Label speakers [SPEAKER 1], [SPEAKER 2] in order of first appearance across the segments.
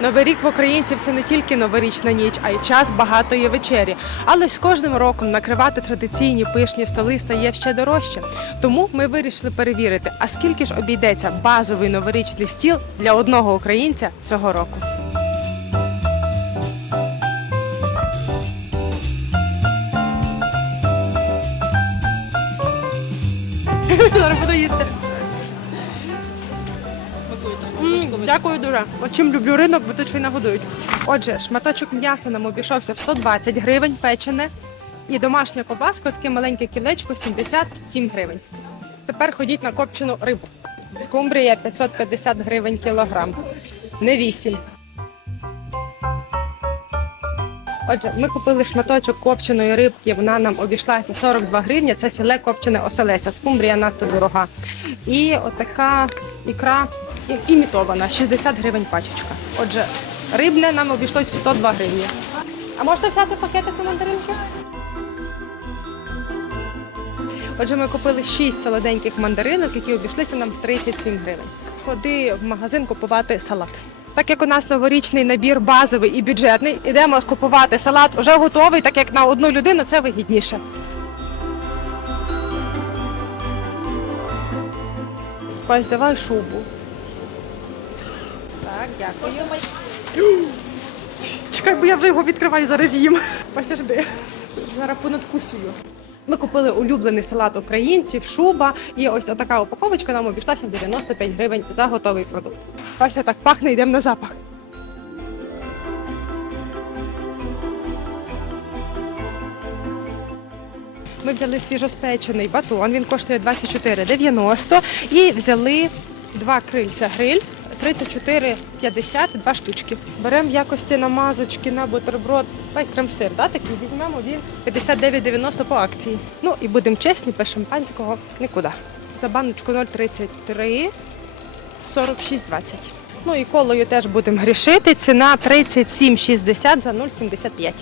[SPEAKER 1] Новий рік в українців це не тільки новорічна ніч, а й час багатої вечері. Але з кожним роком накривати традиційні пишні столи стає ще дорожче. Тому ми вирішили перевірити, а скільки ж обійдеться базовий новорічний стіл для одного українця цього року. Зараз буду їсти. Дякую дуже. От чим люблю ринок, бо тут ще й нагодують. Отже, шматочок м'яса нам обійшовся в 120 гривень печене. І домашня ковбаска, таке маленьке кілечко 77 гривень. Тепер ходіть на копчену рибу. Скумбрія 550 гривень кілограм. Не 8. Отже, ми купили шматочок копченої рибки, вона нам обійшлася 42 гривні. Це філе копчене оселеця. Скумбрія надто дорога. І отака ікра імітована, 60 гривень пачечка. Отже, рибне нам обійшлось в 102 гривні. А можете взяти пакетик на мандаринки? Отже, ми купили 6 солоденьких мандаринок, які обійшлися нам в 37 гривень. Ходи в магазин купувати салат. Так як у нас новорічний набір базовий і бюджетний, ідемо купувати салат вже готовий, так як на одну людину це вигідніше. Ось давай шубу. Так, дякую. Чекай, бо я вже його відкриваю, зараз їм. Подожди. Зараз понадкусюю. Ми купили улюблений салат українців, шуба, і ось отака упаковочка нам обійшлася в 95 гривень за готовий продукт. Ось так пахне, йдемо на запах. Ми взяли свіжоспечений батон, він коштує 24,90 і взяли два крильця гриль 34,50, два штучки. Беремо в якості намазочки на бутерброд, та крем-сир, да, такий візьмемо він 59,90 по акції. Ну і будемо чесні, без шампанського нікуди. За баночку 0,33, 46,20. Ну і колою теж будемо грішити. Ціна 37,60 за 0,75.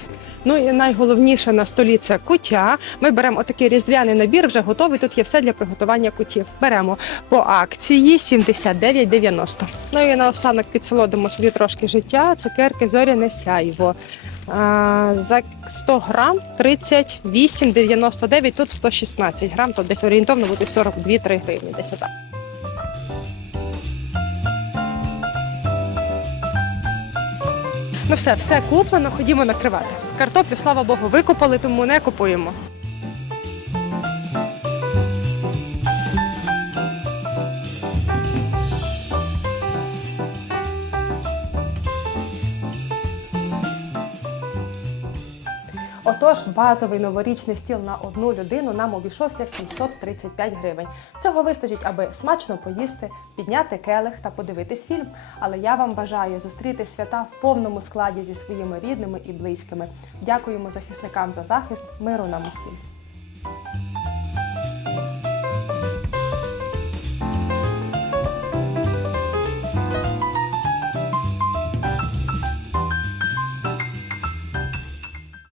[SPEAKER 1] Ну і найголовніше на столі це куття. Ми беремо отакий різдвяний набір, вже готовий. Тут є все для приготування кутів. Беремо по акції 79,90. Ну і наостанок підсолодимо собі трошки життя. Цукерки зоряне сяйво. А, за 100 грам 38,99, тут 116 грам, то десь орієнтовно буде 42-3 гривні. Десь отак. Ну все, все куплено, ходімо накривати. Картоплю, слава Богу, викопали, тому не купуємо. Отож, базовий новорічний стіл на одну людину нам обійшовся в 735 гривень. Цього вистачить, аби смачно поїсти, підняти келих та подивитись фільм. Але я вам бажаю зустріти свята в повному складі зі своїми рідними і близькими. Дякуємо захисникам за захист, миру нам усім.